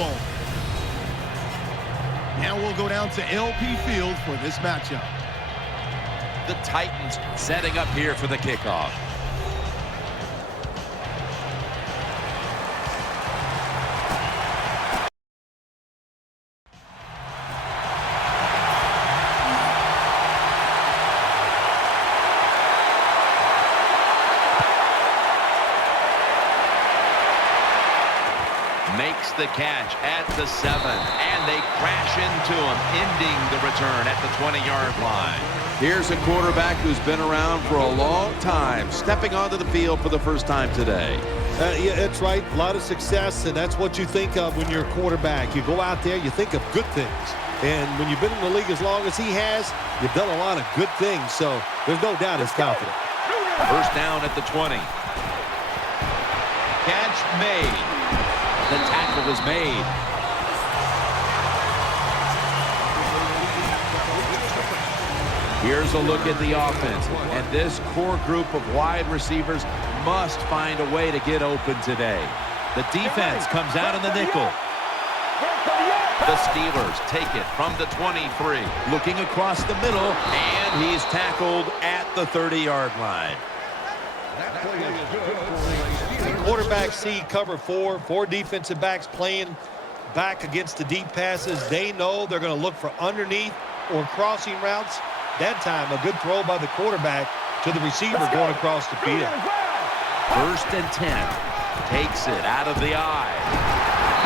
Bowl. Now we'll go down to LP Field for this matchup. The Titans setting up here for the kickoff. Makes the catch at the 7, and they crash into him, ending the return at the 20-yard line. Here's a quarterback who's been around for a long time, stepping onto the field for the first time today. Yeah, that's right. A lot of success, and that's what you think of when you're a quarterback. You go out there, you think of good things. And when you've been in the league as long as he has, you've done a lot of good things. So there's no doubt he's confident. First down at the 20. Catch made. The tackle is made. Here's a look at the offense. And this core group of wide receivers must find a way to get open today. The defense comes out in the nickel. The Steelers take it from the 23. Looking across the middle, and he's tackled at the 30-yard line. Quarterbacks see cover four defensive backs playing back against the deep passes. They know they're going to look for underneath or crossing routes. That time, a good throw by the quarterback to the receiver going across the field. First and 10. Takes it out of the eye.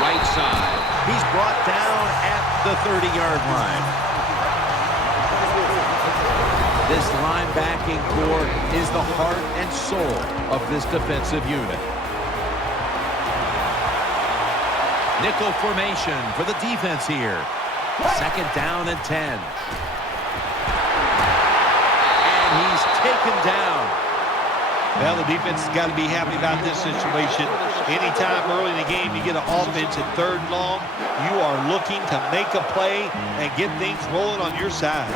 Right side. He's brought down at the 30-yard line. This linebacking core is the heart and soul of this defensive unit. Nickel formation for the defense here. Second down and 10. And he's taken down. Well, the defense has got to be happy about this situation. Anytime early in the game you get an offense at 3rd and long, you are looking to make a play and get things rolling on your side.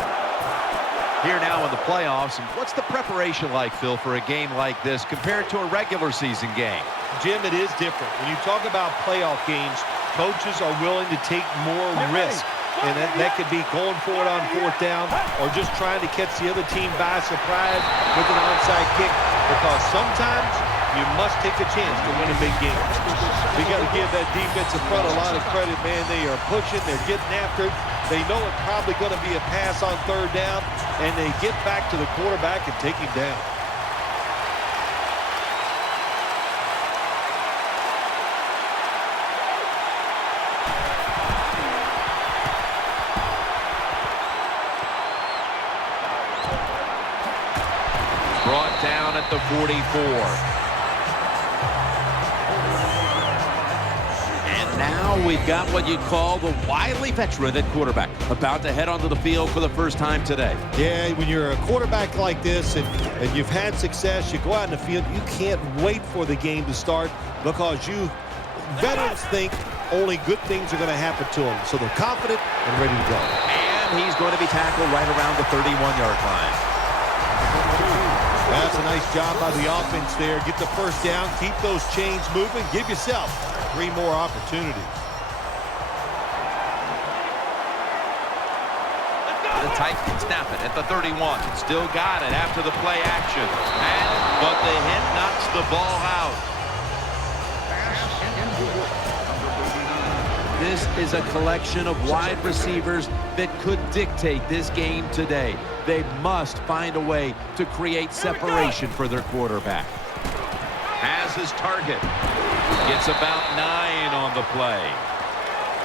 Here now in the playoffs, and what's the preparation like, Phil, for a game like this compared to a regular season game? Jim, it is different. When you talk about playoff games, coaches are willing to take more risk. And that could be going for it on 4th down or just trying to catch the other team by surprise with an onside kick, because sometimes you must take a chance to win a big game. We got to give that defensive front a lot of credit, man. They are pushing. They're getting after it. They know it's probably going to be a pass on 3rd down, and they get back to the quarterback and take him down. Brought down at the 44. And now we've got what you call the wily veteran at quarterback, about to head onto the field for the first time today. Yeah, when you're a quarterback like this and you've had success, you go out in the field, you can't wait for the game to start, because veterans think only good things are going to happen to them. So they're confident and ready to go. And he's going to be tackled right around the 31-yard line. That's a nice job by the offense there. Get the first down, keep those chains moving, give yourself 3 more opportunities. The Titans snap it at the 31. Still got it after the play action. But the hit knocks the ball out. This is a collection of wide receivers that could dictate this game today. They must find a way to create separation for their quarterback. Has his target. Gets about 9 on the play.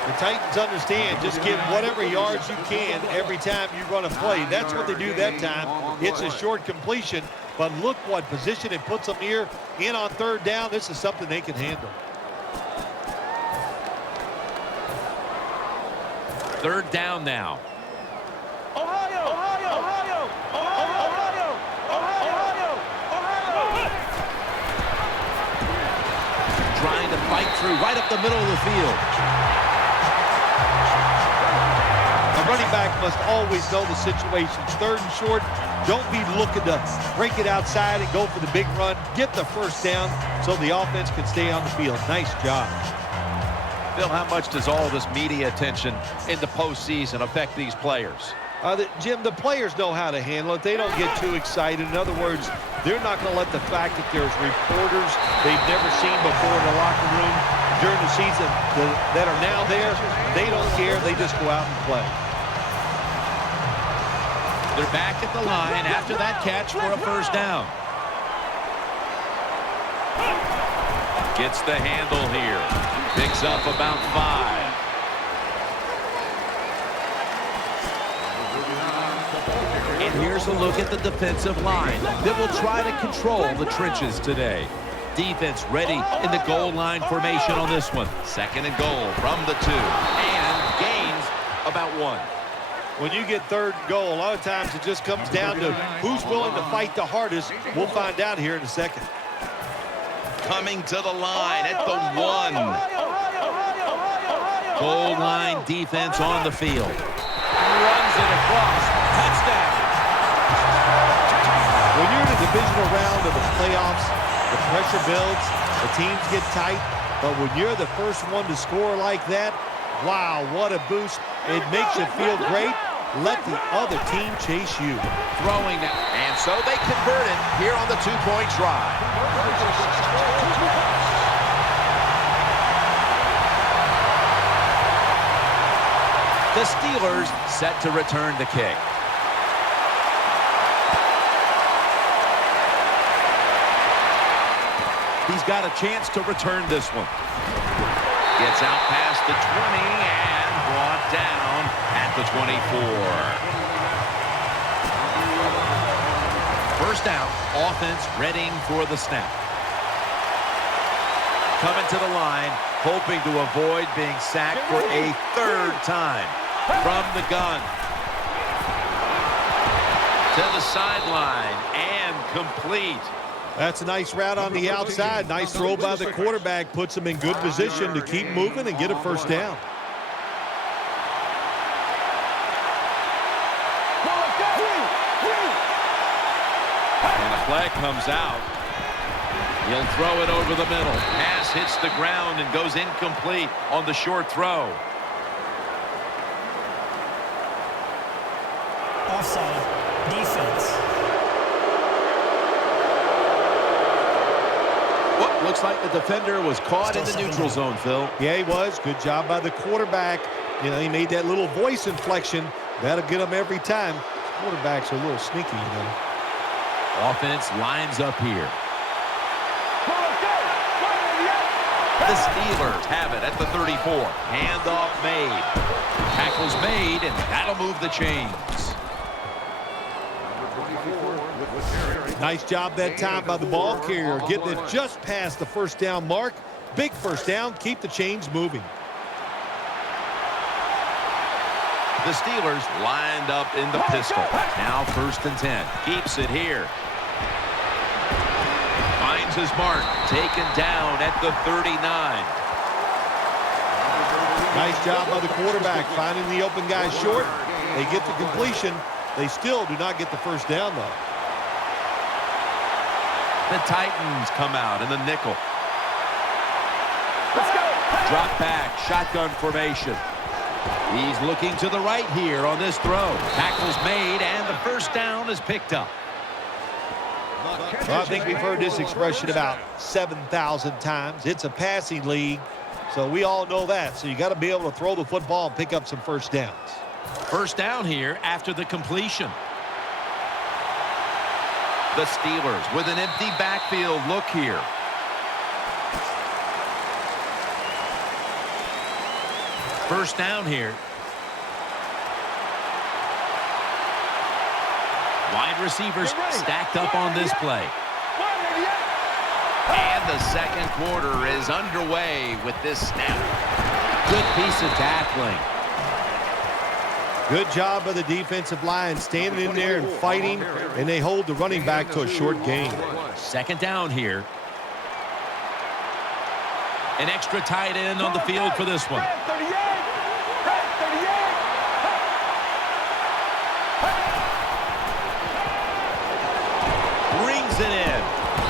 The Titans understand, just get whatever yards you can every time you run a play. That's what they do that time. It's a short completion, but look what position it puts them here in on 3rd down. This is something they can handle. 3rd down now. Trying to fight through right up the middle of the field. A running back must always know the situations. 3rd and short, don't be looking to break it outside and go for the big run. Get the first down so the offense can stay on the field. Nice job. Bill, how much does all this media attention in the postseason affect these players? Jim, the players know how to handle it. They don't get too excited. In other words, they're not going to let the fact that there's reporters they've never seen before in the locker room during the season that are now there. They don't care. They just go out and play. They're back at the line after that catch for a first down. Gets the handle here. Picks up about 5. And here's a look at the defensive line that will try to control the trenches today. Defense ready in the goal line formation on this one. 2nd and goal from the 2. And gains about 1. When you get 3rd and goal, a lot of times it just comes down to who's willing to fight the hardest. We'll find out here in a second. Coming to the line at the 1. Goal line defense on the field. Runs it across. Touchdown. When you're in a divisional round of the playoffs, the pressure builds, the teams get tight, but when you're the first one to score like that, wow, what a boost. It makes you feel great. Let the other team chase you. Throwing that, and so they convert it here on the 2-point try. The Steelers set to return the kick. He's got a chance to return this one. Gets out past the 20 and brought down at the 24. First down, offense readying for the snap. Coming to the line, hoping to avoid being sacked for a 3rd time. From the gun. To the sideline and complete. That's a nice route on the outside. Nice throw by the quarterback. Puts him in good position to keep moving and get a first down. And the flag comes out. He'll throw it over the middle. Pass hits the ground and goes incomplete on the short throw. Offside. Defense. What looks like the defender was caught in the neutral zone, Phil. Yeah, he was. Good job by the quarterback. You know, he made that little voice inflection. That'll get him every time. Quarterbacks are a little sneaky, you know. Offense lines up here. The Steelers have it at the 34. Handoff made. Tackles made, and that'll move the chains. Nice job that time by the ball carrier, getting it just past the first down mark. Big first down, keep the chains moving. The Steelers lined up in the pistol. Now 1st and 10. Keeps it here. Finds his mark. Taken down at the 39. Nice job by the quarterback, finding the open guy short. They get the completion. They still do not get the first down, though. The Titans come out in the nickel. Drop back, shotgun formation. He's looking to the right here on this throw. Tackle's made, and the first down is picked up. Well, I think we've heard this expression about 7,000 times. It's a passing league, so we all know that. So you got to be able to throw the football and pick up some first downs. First down here after the completion. The Steelers with an empty backfield look here. First down here. Wide receivers stacked up on this play. And the 2nd quarter is underway with this snap. Good piece of tackling. Good job by the defensive line, standing in there and fighting, and they hold the running back to a short gain. 2nd down here. An extra tight end on the field for this one. Brings it in.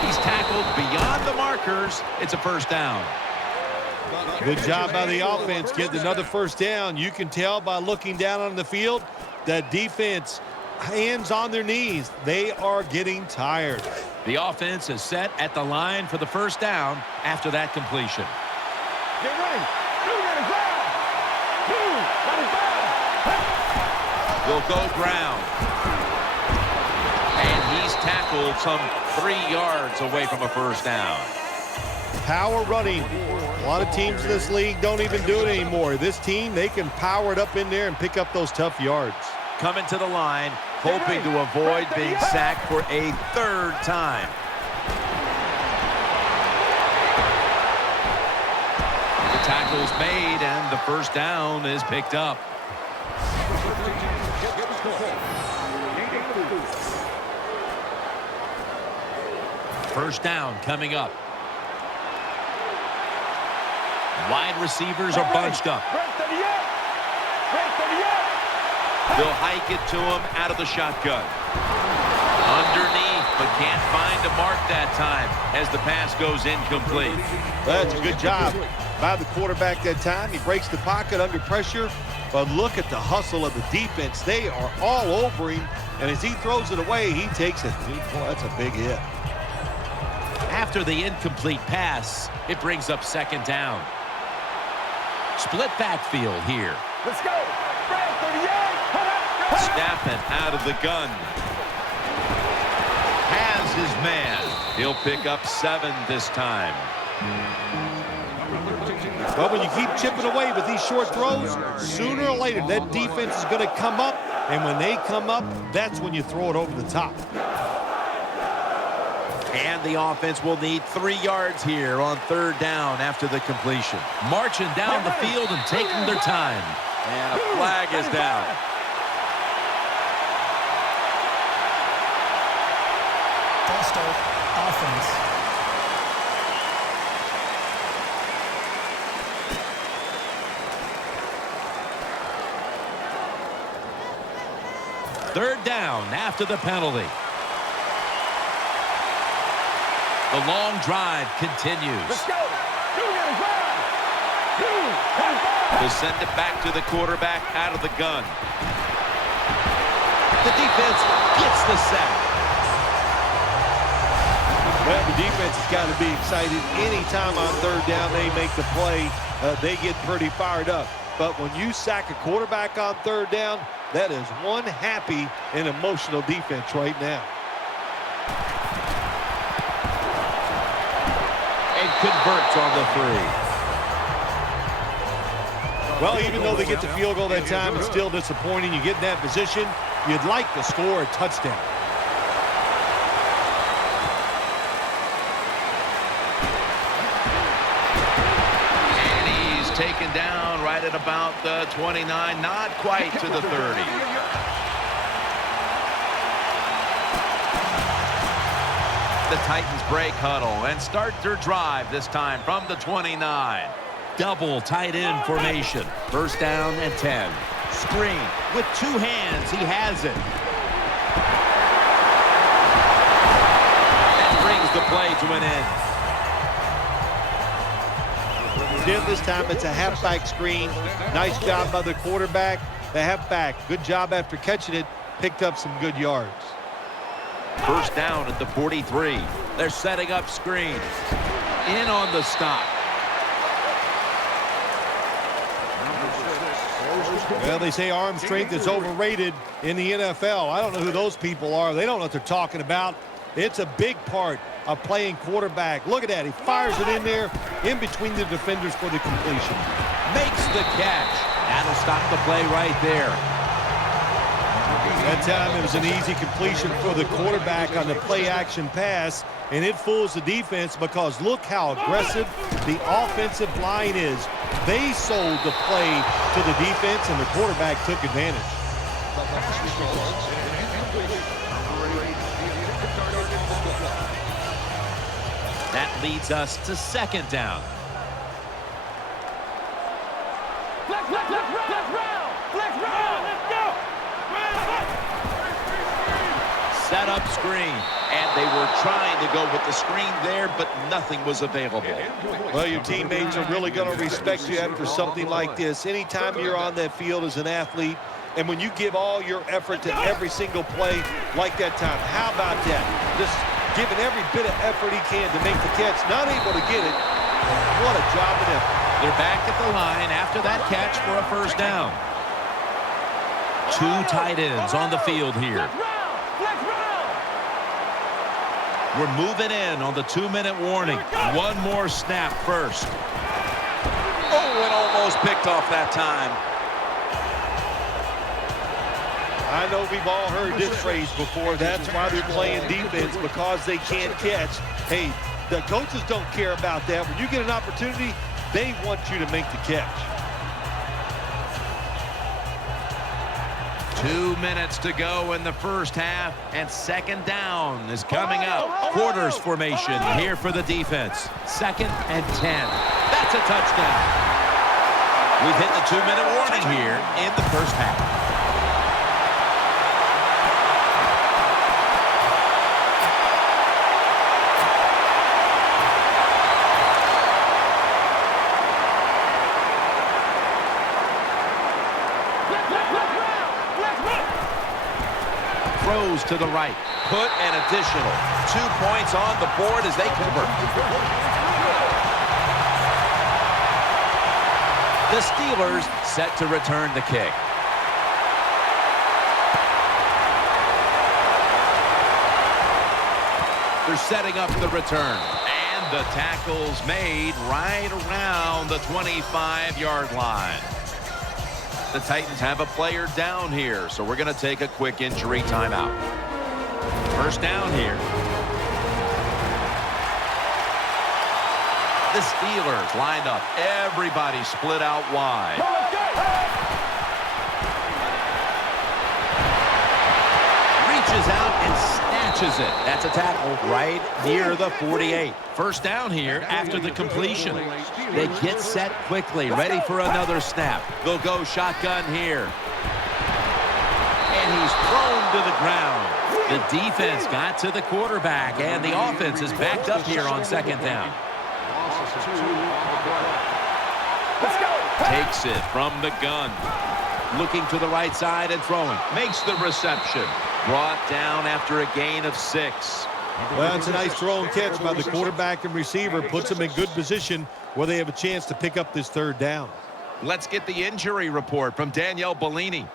He's tackled beyond the markers. It's a first down. Good job by the offense getting another first down. You can tell by looking down on the field that defense, hands on their knees. They are getting tired. The offense is set at the line for the first down after that completion. Get ready. Will go ground. And he's tackled some 3 yards away from a first down. Power running. A lot of teams in this league don't even do it anymore. This team, they can power it up in there and pick up those tough yards. Coming to the line, hoping to avoid being sacked for a 3rd time. The tackle's made, and the first down is picked up. First down coming up. Wide receivers are bunched up. They'll hike it to him out of the shotgun. Underneath, but can't find a mark that time as the pass goes incomplete. That's a good job by the quarterback that time. He breaks the pocket under pressure, but look at the hustle of the defense. They are all over him, and as he throws it away, he takes it. Boy, that's a big hit. After the incomplete pass, it brings up second down. Split backfield here. Let's go. Snapping out of the gun. Has his man. He'll pick up 7 this time. Well, when you keep chipping away with these short throws, sooner or later that defense is going to come up, and when they come up, that's when you throw it over the top. And the offense will need 3 yards here on 3rd down after the completion. Marching down the field and taking their time. And a flag is down. False start, offense. Third down after the penalty. The long drive continues. Let's go. They'll send it back to the quarterback out of the gun. The defense gets the sack. Well, the defense has got to be excited. Anytime on 3rd down they make the play, they get pretty fired up. But when you sack a quarterback on 3rd down, that is one happy and emotional defense right now. And converts on the 3. Well, even though they get the field goal that time, it's still disappointing. You get in that position, you'd like to score a touchdown. And he's taken down right at about the 29, not quite to the 30. The Titans break huddle and start their drive this time from the 29. Double tight end formation. First down and 10. Screen with 2 hands. He has it. And brings the play to an end. This time it's a halfback screen. Nice job by the quarterback. The halfback, good job after catching it. Picked up some good yards. First down at the 43. They're setting up screen. In on the stop. Well, they say arm strength is overrated in the NFL. I don't know who those people are. They don't know what they're talking about. It's a big part of playing quarterback. Look at that. He fires it in there in between the defenders for the completion. Makes the catch. That'll stop the play right there. That time it was an easy completion for the quarterback on the play-action pass, and it fools the defense because look how aggressive the offensive line is. They sold the play to the defense, and the quarterback took advantage. That leads us to second down. Flex round. Let's go. setup screen. And they were trying to go with the screen there, but nothing was available. Well, your teammates are really going to respect you after something like this. Anytime you're on that field as an athlete, and when you give all your effort to every single play like that time, how about that? Just giving every bit of effort he can to make the catch, not able to get it. What a job and effort. They're back at the line after that catch for a first down. Two tight ends on the field here. We're moving in on the 2-minute warning. One more snap first. Oh, and almost picked off that time. I know we've all heard this phrase before. That's why they're playing defense, because they can't catch. Hey, the coaches don't care about that. When you get an opportunity, they want you to make the catch. 2 minutes to go in the first half, and second down is coming up. Quarters formation here for the defense. 2nd and 10. That's a touchdown. We've hit the 2-minute warning here in the first half. Throws to the right. Put an additional 2 points on the board as they convert. The Steelers set to return the kick. They're setting up the return. And the tackle's made right around the 25-yard line. The Titans have a player down here, so we're going to take a quick injury timeout. First down here. The Steelers lined up. Everybody split out wide. Reaches out and snatches it. That's a tackle right near the 48. First down here after the completion. They get set quickly, ready for another snap. They'll go shotgun here. And he's thrown to the ground. The defense got to the quarterback, and the offense is backed up here on second down. Takes it from the gun. Looking to the right side and throwing. Makes the reception. Brought down after a gain of 6. Well, it's a nice throw and catch by the quarterback and receiver. Puts them in good position where they have a chance to pick up this third down. Let's get the injury report from Danielle Bellini.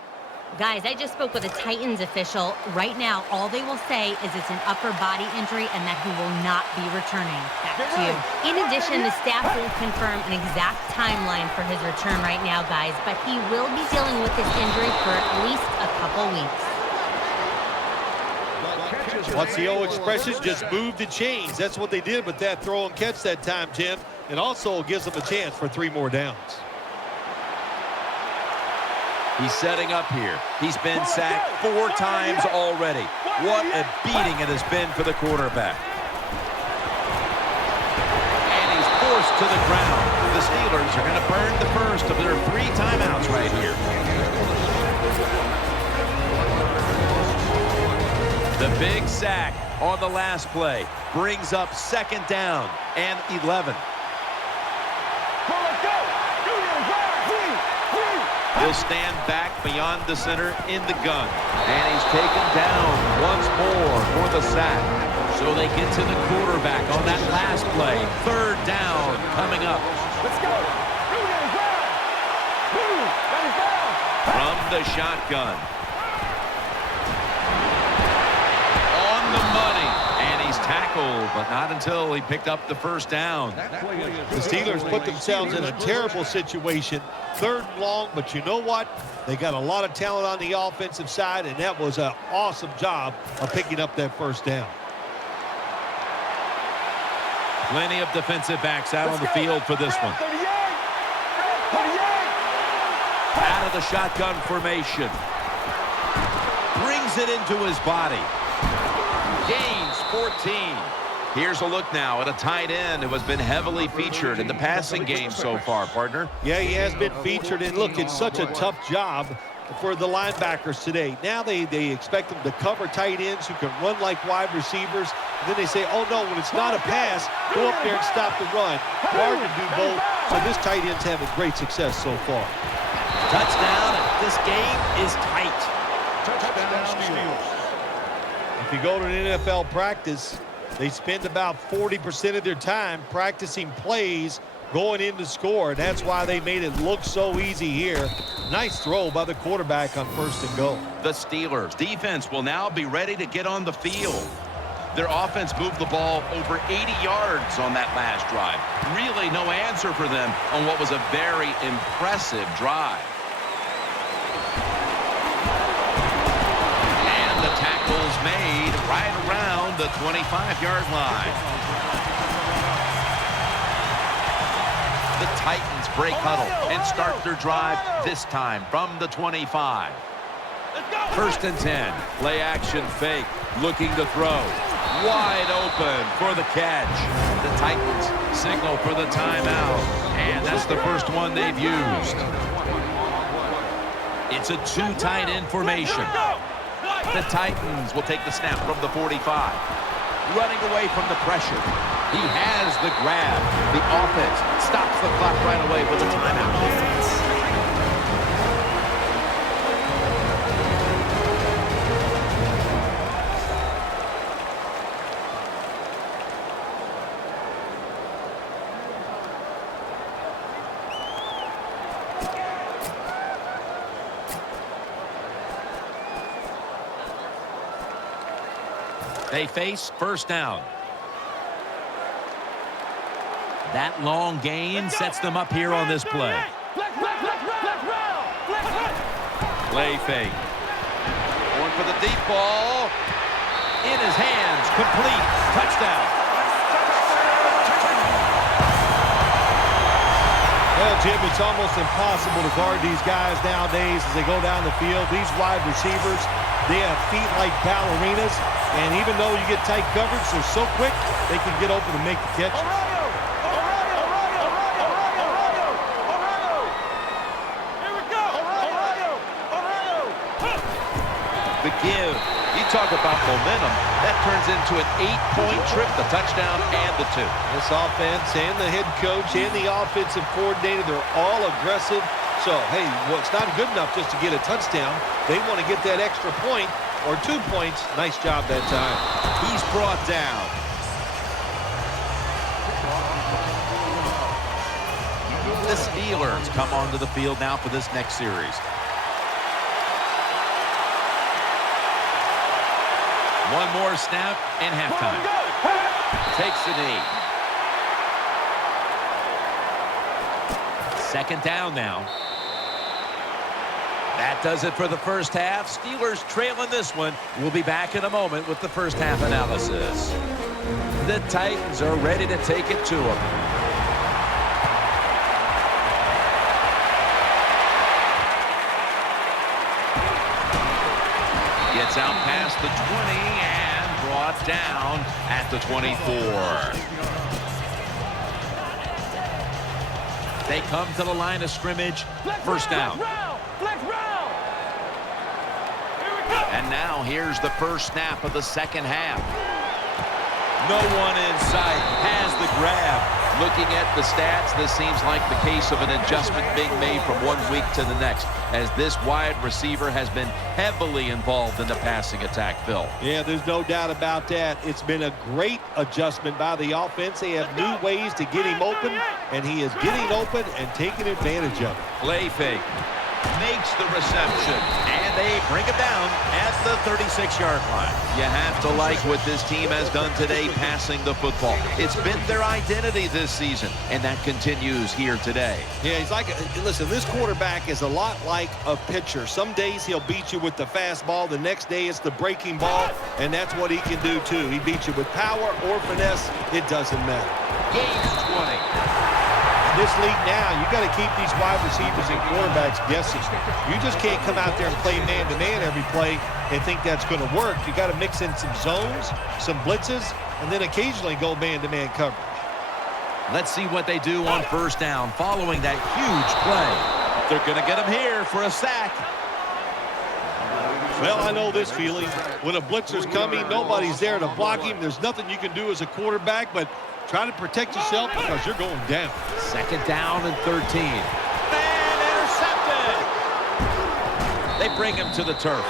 Guys, I just spoke with a Titans official. Right now, all they will say is it's an upper body injury and that he will not be returning. Back to you. In addition, the staff won't confirm an exact timeline for his return right now, guys, but he will be dealing with this injury for at least a couple weeks. What's the old expression? Just move the chains. That's what they did with that throw and catch that time, Tim. It also gives them a chance for 3 more downs. He's setting up here. He's been sacked 4 times already. What a beating it has been for the quarterback. And he's forced to the ground. The Steelers are going to burn the first of their 3 timeouts right here. The big sack on the last play brings up second down and 11. He'll stand back beyond the center in the gun. And he's taken down once more for the sack. So they get to the quarterback on that last play. Third down coming up. Let's go. From the shotgun. On the money. And he's tackled, but not until he picked up the first down. The Steelers put themselves in a terrible situation. 3rd and long, but you know what? They got a lot of talent on the offensive side, and that was an awesome job of picking up that first down. Plenty of defensive backs out on the field for this one. Out of the shotgun formation. Brings it into his body. Gains 14. Here's a look now at a tight end who has been heavily featured in the passing game so far, partner. Yeah, he has been featured, and look, it's such a tough job for the linebackers today. Now they expect them to cover tight ends who can run like wide receivers. And then they say, oh, no, when it's not a pass, go up there and stop the run. Hard to do both, so this tight end's having great success so far. Touchdown. This game is tight. Touchdown Steelers. If you go to an NFL practice, they spend about 40% of their time practicing plays going in to score. And that's why they made it look so easy here. Nice throw by the quarterback on 1st and goal. The Steelers defense will now be ready to get on the field. Their offense moved the ball over 80 yards on that last drive. Really no answer for them on what was a very impressive drive. And the tackle's made right around the 25-yard line. The Titans break huddle and start their drive this time from the 25. 1st and 10. Play action fake. Looking to throw. Wide open for the catch. The Titans signal for the timeout. And that's the first one they've used. It's a 2 tight end formation. The Titans will take the snap from the 45. Running away from the pressure. He has the grab. The offense stops the clock right away with a timeout. They face 1st down. That long gain sets them up here on this play. Play fake. Going for the deep ball. In his hands, complete, touchdown. Well, Jim, it's almost impossible to guard these guys nowadays as they go down the field. These wide receivers, they have feet like ballerinas. And even though you get tight coverage, they're so quick, they can get open and make the catches. The give. You talk about momentum. That turns into an 8-point trip, the touchdown and the 2. This offense and the head coach and the offensive coordinator, they're all aggressive. So, hey, well, it's not good enough just to get a touchdown. They want to get that extra point or 2 points. Nice job that time. He's brought down. The Steelers come onto the field now for this next series. One more snap and halftime. Takes the knee. 2nd down now. That does it for the first half. Steelers trailing this one. We'll be back in a moment with the first half analysis. The Titans are ready to take it to them. Gets out past the 20 and brought down at the 24. They come to the line of scrimmage. 1st down. And now here's the first snap of the 2nd half. No one in sight. Has the grab. Looking at the stats, this seems like the case of an adjustment being made from one week to the next, as this wide receiver has been heavily involved in the passing attack, Phil. Yeah, there's no doubt about that. It's been a great adjustment by the offense. They have new ways to get him open, and he is getting open and taking advantage of it. Play fake. Makes the reception, and they bring it down at the 36-yard line. You have to like what this team has done today passing the football. It's been their identity this season, and that continues here today. Yeah, he's like, listen, this quarterback is a lot like a pitcher. Some days he'll beat you with the fastball. The next day it's the breaking ball, and that's what he can do too. He beats you with power or finesse. It doesn't matter. Gains 20. This league now, you got to keep these wide receivers and quarterbacks guessing. You just can't come out there and play man-to-man every play and think that's going to work. You got to mix in some zones, some blitzes, and then occasionally go man-to-man coverage. Let's see what they do on 1st down following that huge play. They're going to get him here for a sack. Well, I know this feeling. When a blitzer's coming, nobody's there to block him. There's nothing you can do as a quarterback, but try to protect yourself because you're going down. Second down and 13. And intercepted. They bring him to the turf.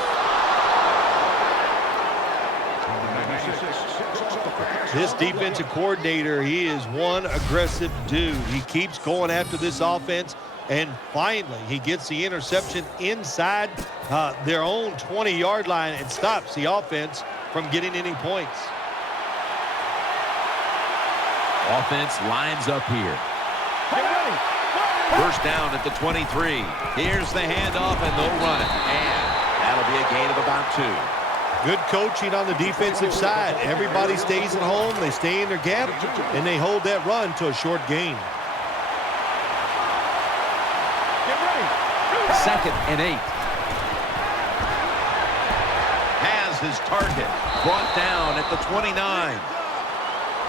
This defensive coordinator, he is one aggressive dude. He keeps going after this offense, and finally he gets the interception inside their own 20-yard line and stops the offense from getting any points. Offense lines up here. First down at the 23. Here's the handoff, and they'll run it. And that'll be a gain of about 2. Good coaching on the defensive side. Everybody stays at home. They stay in their gap, and they hold that run to a short gain. Second and 8. Has his target brought down at the 29.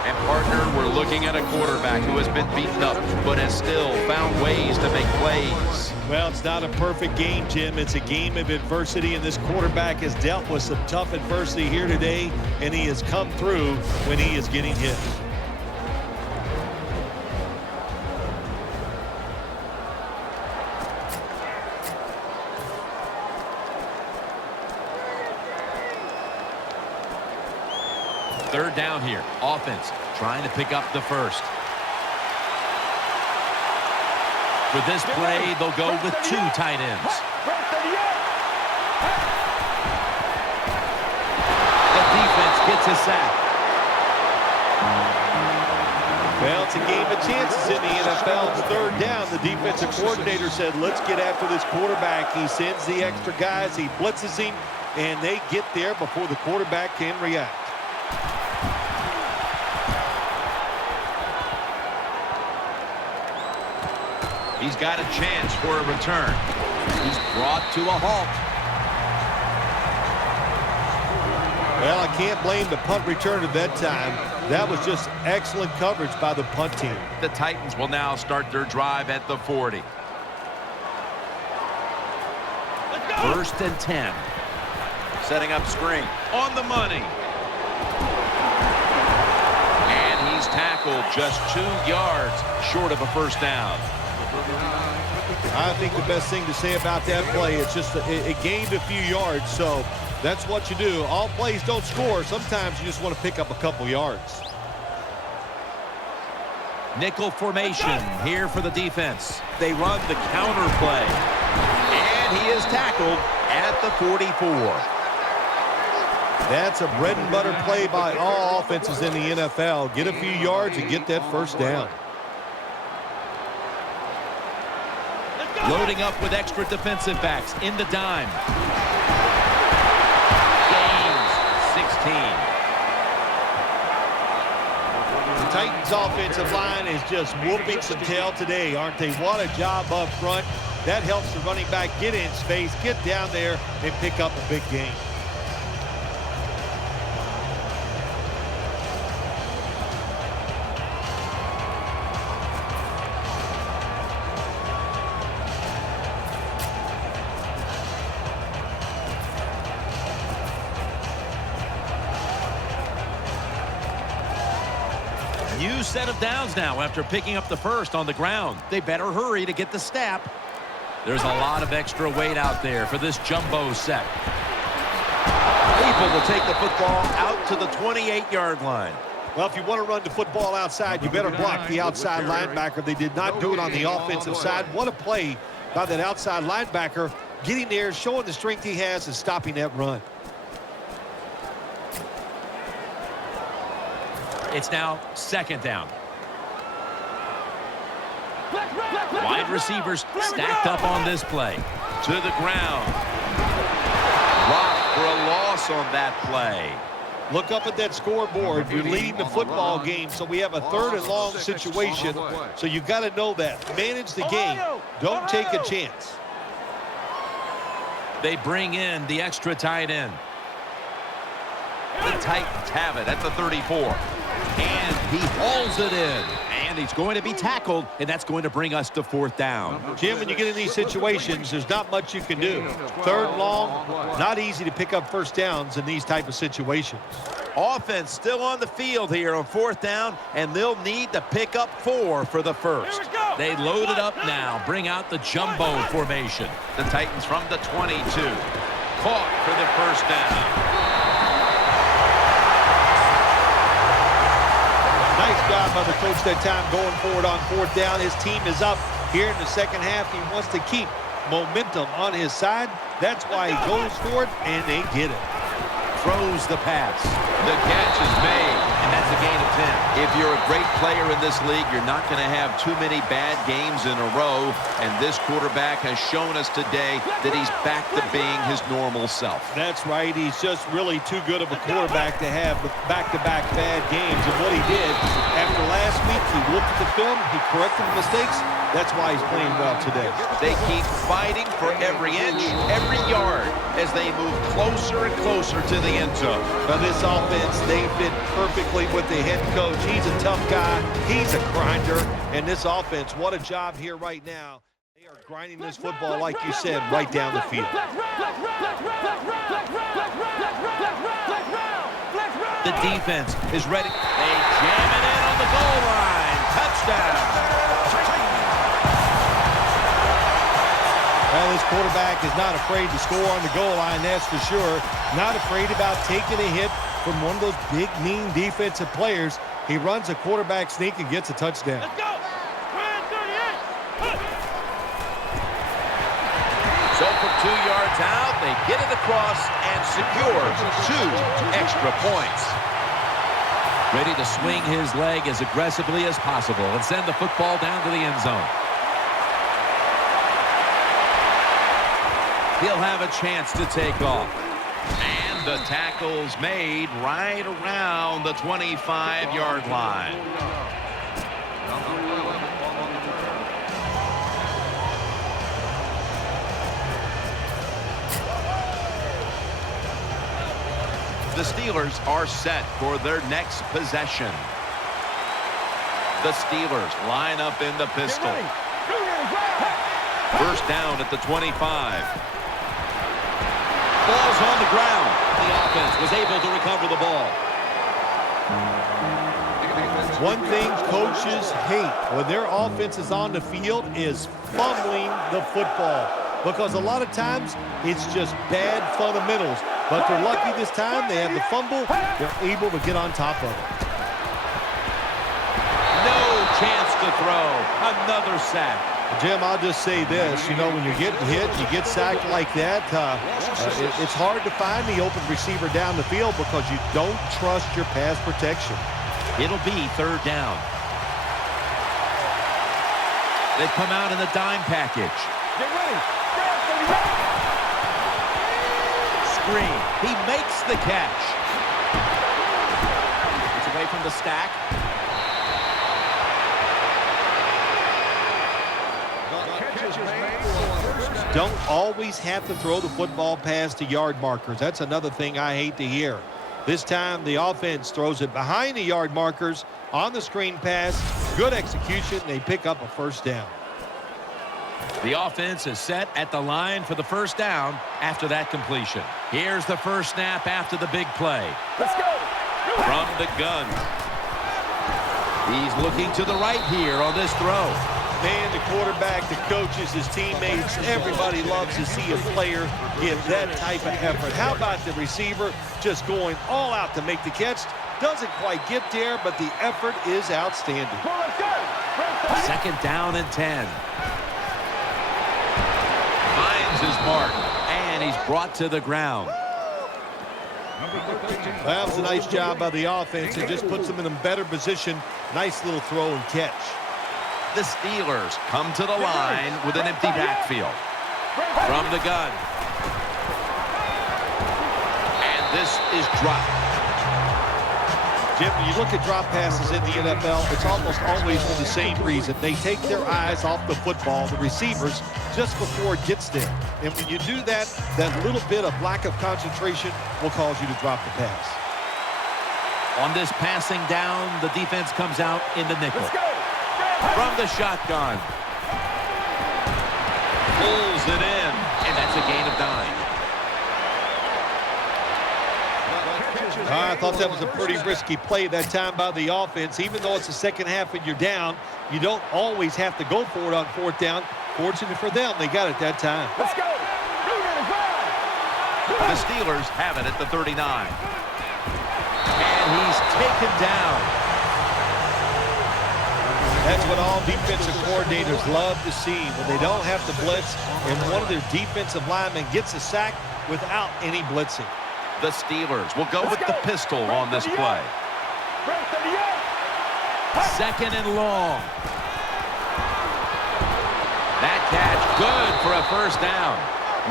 And, partner, we're looking at a quarterback who has been beaten up but has still found ways to make plays. Well, it's not a perfect game, Jim. It's a game of adversity, and this quarterback has dealt with some tough adversity here today, and he has come through when he is getting hit. Third down here. Offense trying to pick up the first. For this play, they'll go with 2 tight ends. The defense gets a sack. Well, it's a game of chances in the NFL. It's third down. The defensive coordinator said, let's get after this quarterback. He sends the extra guys. He blitzes him, and they get there before the quarterback can react. He's got a chance for a return. He's brought to a halt. Well, I can't blame the punt return at that time. That was just excellent coverage by the punt team. The Titans will now start their drive at the 40. First and 10. Setting up screen. On the money. And he's tackled just 2 yards short of a first down. I think the best thing to say about that play, it's just it gained a few yards, so that's what you do. All plays don't score. Sometimes you just want to pick up a couple yards. Nickel formation here for the defense. They run the counter play. And he is tackled at the 44. That's a bread and butter play by all offenses in the NFL. Get a few yards and get that first down. Loading up with extra defensive backs in the dime. Gains 16. The Titans offensive line is just whooping some tail today, aren't they? What a job up front. That helps the running back get in space, get down there, and pick up a big gain. New set of downs now after picking up the first on the ground. They better hurry to get the snap. There's a lot of extra weight out there for this jumbo set. Able to take the football out to the 28-yard line. Well, if you want to run the football outside, you better block the outside linebacker. They did not do it on the offensive side. What a play by that outside linebacker, getting there, showing the strength he has, and stopping that run. It's now second down. Wide receivers stacked up on this play. To the ground. Blocked for a loss on that play. Look up at that scoreboard. You're leading the football game, so we have a third and long situation. So you've got to know that. Manage the game. Don't take a chance. They bring in the extra tight end. The Titans have it at the 34. And he hauls it in. And he's going to be tackled, and that's going to bring us to 4th down. Jim, when you get in these situations, there's not much you can do. 3rd long, not easy to pick up first downs in these type of situations. Offense still on the field here on 4th down, and they'll need to pick up 4 for the first. They load it up now, bring out the jumbo formation. The Titans from the 22. Caught for the first down. Nice job by the coach that time going forward on 4th down. His team is up here in the second half. He wants to keep momentum on his side. That's why he goes for it, and they get it. Throws the pass. The catch is made, and that's a gain of 10. If you're a great player in this league, you're not going to have too many bad games in a row, and this quarterback has shown us today that he's back to being his normal self. That's right. He's just really too good of a quarterback to have back-to-back bad games. And what he did after last week, he looked at the film, he corrected the mistakes. That's why he's playing well today. They keep fighting for every inch, every yard, as they move closer and closer to the end zone. Now this offense, they fit perfectly with the head coach. He's a tough guy. He's a grinder. And this offense, what a job here right now. They are grinding this football, like you said, right down the field. The defense is ready. They jam it in on the goal line. Touchdown. Well, this quarterback is not afraid to score on the goal line, that's for sure. Not afraid about taking a hit from one of those big, mean defensive players. He runs a quarterback sneak and gets a touchdown. Let's go. So from 2 yards out, they get it across and secure 2 extra points. Ready to swing his leg as aggressively as possible and send the football down to the end zone. He'll have a chance to take off. And the tackle's made right around the 25-yard line. The Steelers are set for their next possession. The Steelers line up in the pistol. First down at the 25. Ball's on the ground. The offense was able to recover the ball. One thing coaches hate when their offense is on the field is fumbling the football. Because a lot of times, it's just bad fundamentals. But they're lucky this time. They have the fumble. They're able to get on top of it. No chance to throw. Another sack. Jim, I'll just say this. You know, when you're getting hit, you get sacked like that, it's hard to find the open receiver down the field because you don't trust your pass protection. It'll be 3rd down. They come out in the dime package. Get ready. Screen. He makes the catch. It's away from the stack. Don't always have to throw the football past the yard markers. That's another thing I hate to hear. This time, the offense throws it behind the yard markers on the screen pass. Good execution. They pick up a first down. The offense is set at the line for the first down after that completion. Here's the first snap after the big play. Let's go. From the gun. He's looking to the right here on this throw. Man, the quarterback, the coaches, his teammates, everybody loves to see a player give that type of effort. How about the receiver just going all out to make the catch? Doesn't quite get there, but the effort is outstanding. Second down and 10. Finds his mark, and he's brought to the ground. That was a nice job by the offense. It just puts them in a better position. Nice little throw and catch. The Steelers come to the line with an empty backfield. From the gun. And this is dropped. Jim, when you look at drop passes in the NFL, it's almost always for the same reason. They take their eyes off the football, the receivers, just before it gets there. And when you do that, that little bit of lack of concentration will cause you to drop the pass. On this passing down, the defense comes out in the nickel. from the shotgun. Pulls it in, and that's a gain of 9. I thought that was a pretty risky play that time by the offense. Even though it's the second half and you're down, you don't always have to go for it on 4th down. Fortunate for them, they got it that time. Let's go. The Steelers have it at the 39. And he's taken down. That's what all defensive coordinators love to see, when they don't have to blitz and one of their defensive linemen gets a sack without any blitzing. The Steelers will go with the pistol on this play. 2nd and long. That catch good for a 1st down.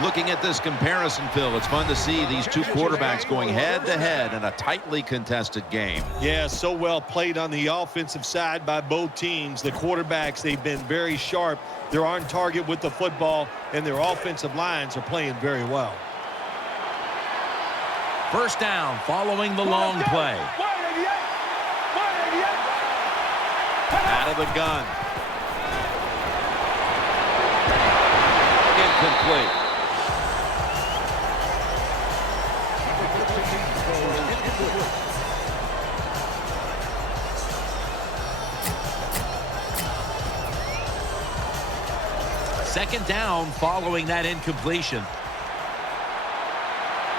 Looking at this comparison, Phil, it's fun to see these two quarterbacks going head-to-head in a tightly contested game. Yeah, so well played on the offensive side by both teams. The quarterbacks, they've been very sharp. They're on target with the football, and their offensive lines are playing very well. 1st down following the long play. Out of the gun. Incomplete. Second down following that incompletion.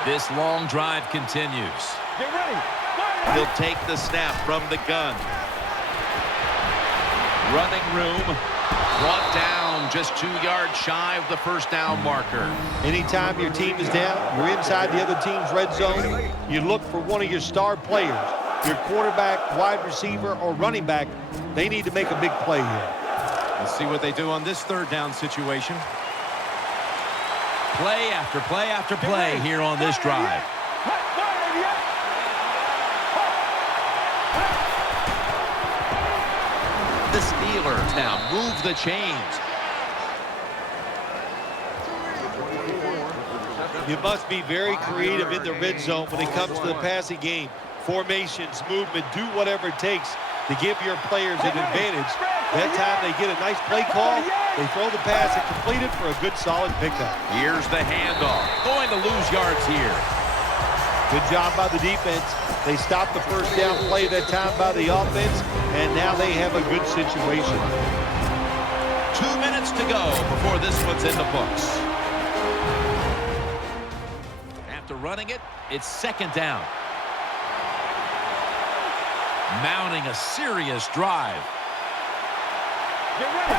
This long drive continues. Get ready. He'll take the snap from the gun. Running room. Brought down just 2 yards shy of the 1st down marker. Anytime your team is down, you're inside the other team's red zone, you look for one of your star players, your quarterback, wide receiver, or running back. They need to make a big play here. Let's see what they do on this 3rd down situation. Play after play after play here on this drive. The Steelers now move the chains. You must be very creative in the red zone when it comes to the passing game. Formations, movement, do whatever it takes to give your players an advantage. That time they get a nice play call, they throw the pass and complete it for a good solid pickup. Here's the handoff. Going to lose yards here. Good job by the defense. They stopped the 1st down play that time by the offense, and now they have a good situation. 2 minutes to go before this one's in the books. After running it, it's 2nd down. Mounting a serious drive.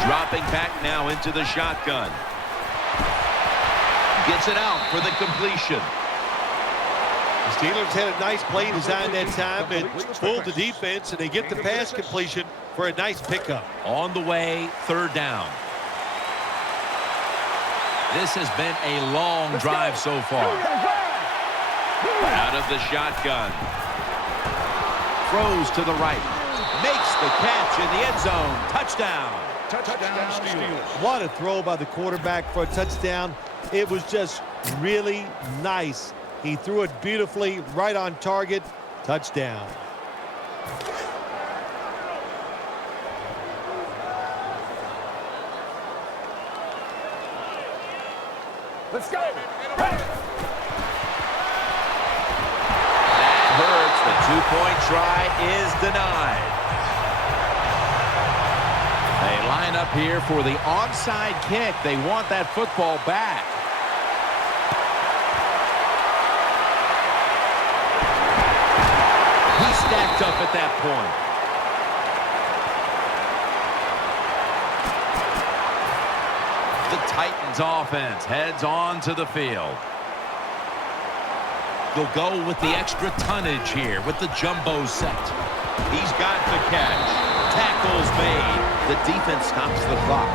Dropping back now into the shotgun. Gets it out for the completion. The Steelers had a nice play design that time and fooled the defense, and they get the pass completion for a nice pickup. On the way, 3rd down. This has been a long drive so far. Out of the shotgun. Throws to the right. Makes the catch in the end zone. Touchdown. Touchdown Steelers. What a throw by the quarterback for a touchdown. It was just really nice. He threw it beautifully, right on target. Touchdown. Let's go. That hurts. The 2-point try is denied. They line up here for the onside kick. They want that football back. He stacked up at that point. The Titans offense heads on to the field. They'll go with the extra tonnage here with the jumbo set. He's got the catch. Tackles made. The defense stops the clock.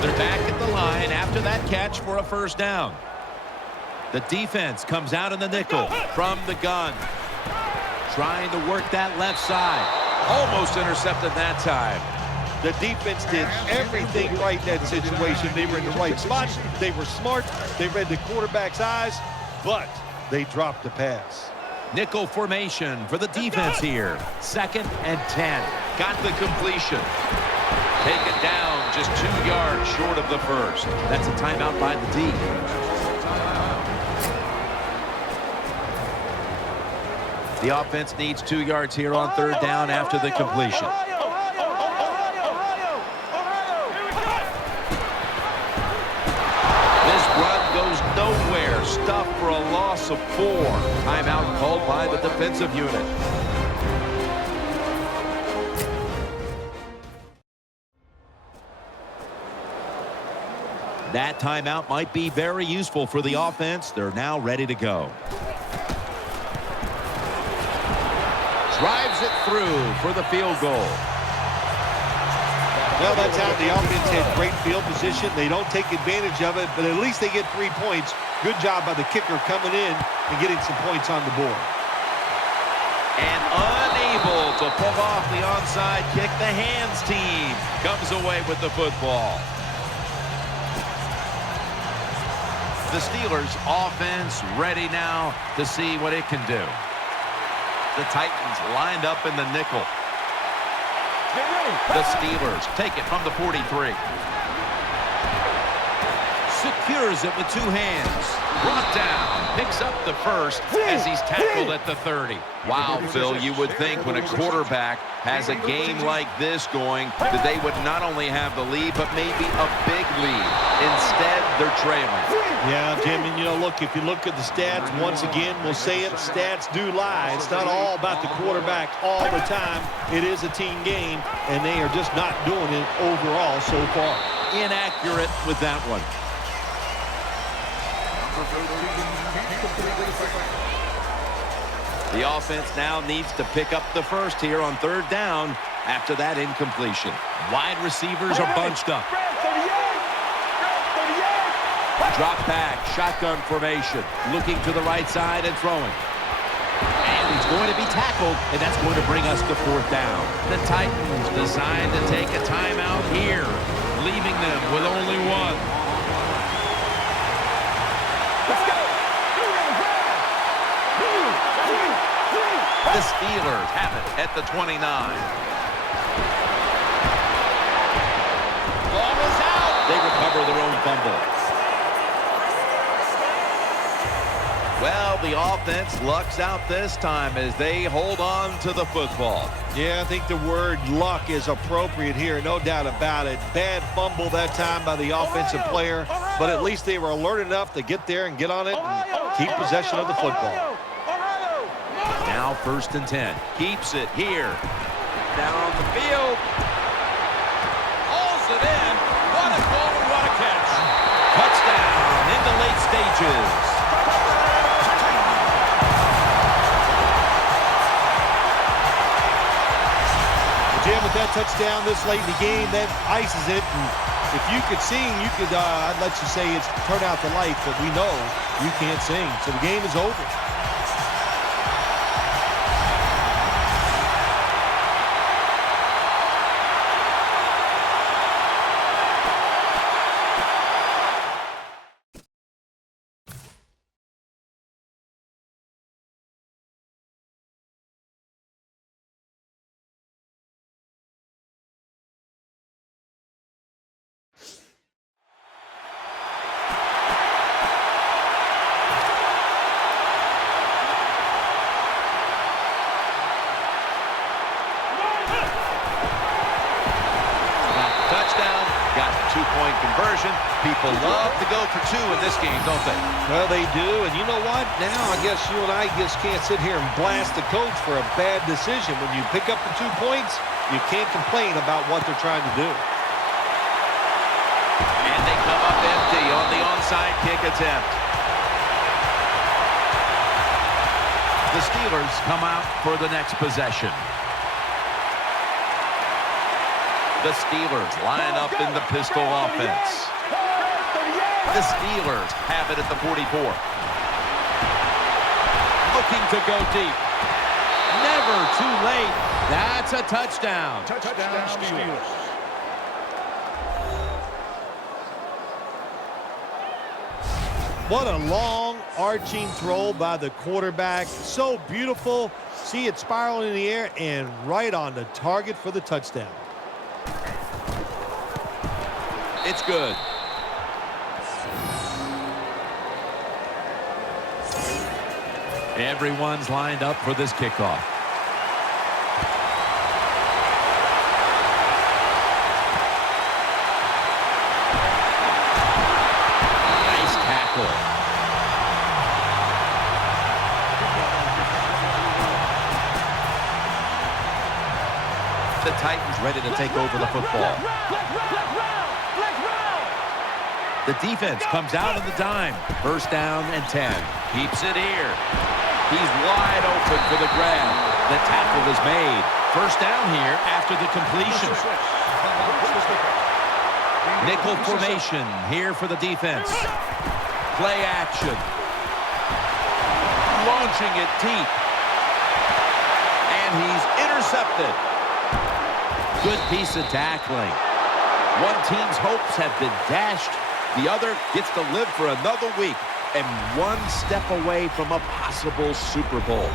They're back at the line after that catch for a 1st down. The defense comes out in the nickel from the gun. Trying to work that left side. Almost intercepted that time. The defense did everything right in that situation. They were in the right spot. They were smart. They read the quarterback's eyes, but they dropped the pass. Nickel formation for the defense here. 2nd and 10. Got the completion. Taken down just 2 yards short of the first. That's a timeout by the D. The offense needs 2 yards here on 3rd down after the completion. This run goes nowhere. Stuffed for a loss of 4. Timeout called by the defensive unit. That timeout might be very useful for the offense. They're now ready to go. Drives it through for the field goal. Well, that's how the offense had great field position. They don't take advantage of it, but at least they get 3 points. Good job by the kicker coming in and getting some points on the board. And unable to pull off the onside kick, the hands team comes away with the football. The Steelers offense ready now to see what it can do. The Titans lined up in the nickel. The Steelers take it from the 43. Secures it with 2 hands. Brought down. Picks up the first as he's tackled at the 30. Wow, Phil, you would think when a quarterback has a game like this going that they would not only have the lead, but maybe a big lead. Instead, they're trailing. Yeah, Jim, and look, if you look at the stats, once again, we'll say it, stats do lie. It's not all about the quarterback all the time. It is a team game, and they are just not doing it overall so far. Inaccurate with that one. The offense now needs to pick up the first here on 3rd down after that incompletion. Wide receivers are bunched up. Drop back, shotgun formation, looking to the right side and throwing. And he's going to be tackled, and that's going to bring us to 4th down. The Titans designed to take a timeout here, leaving them with only 1. The Steelers have it at the 29. Ball is out. They recover their own fumble. Well, the offense lucks out this time as they hold on to the football. Yeah, I think the word luck is appropriate here, no doubt about it. Bad fumble that time by the offensive player, but at least they were alert enough to get there and get on it and keep possession of the football. Now 1st and 10. Keeps it here. Down on the field. Hauls it in. What a goal and what a catch. Touchdown in the late stages. Jim, with that touchdown this late in the game, that ices it. And if you could sing, I'd let you say it's turn out the light, but we know you can't sing. So the game is over. Two-point conversion. People love to go for 2 in this game, don't they? Well, they do. And you know what? Now I guess you and I just can't sit here and blast the coach for a bad decision. When you pick up the 2 points, you can't complain about what they're trying to do. And they come up empty on the onside kick attempt. The Steelers come out for the next possession. The Steelers line up in the pistol offense. The Steelers have it at the 44. Looking to go deep. Never too late. That's a touchdown. Touchdown Steelers. What a long, arching throw by the quarterback. So beautiful. See it spiraling in the air and right on the target for the touchdown. It's good. Everyone's lined up for this kickoff. Nice tackle. The Titans ready to take over the football. The defense comes out on the dime. First down and 10. Keeps it here. He's wide open for the grab. The tackle is made. First down here after the completion. Nickel formation here for the defense. Play action. Launching it deep. And he's intercepted. Good piece of tackling. One team's hopes have been dashed. The other gets to live for another week and one step away from a possible Super Bowl.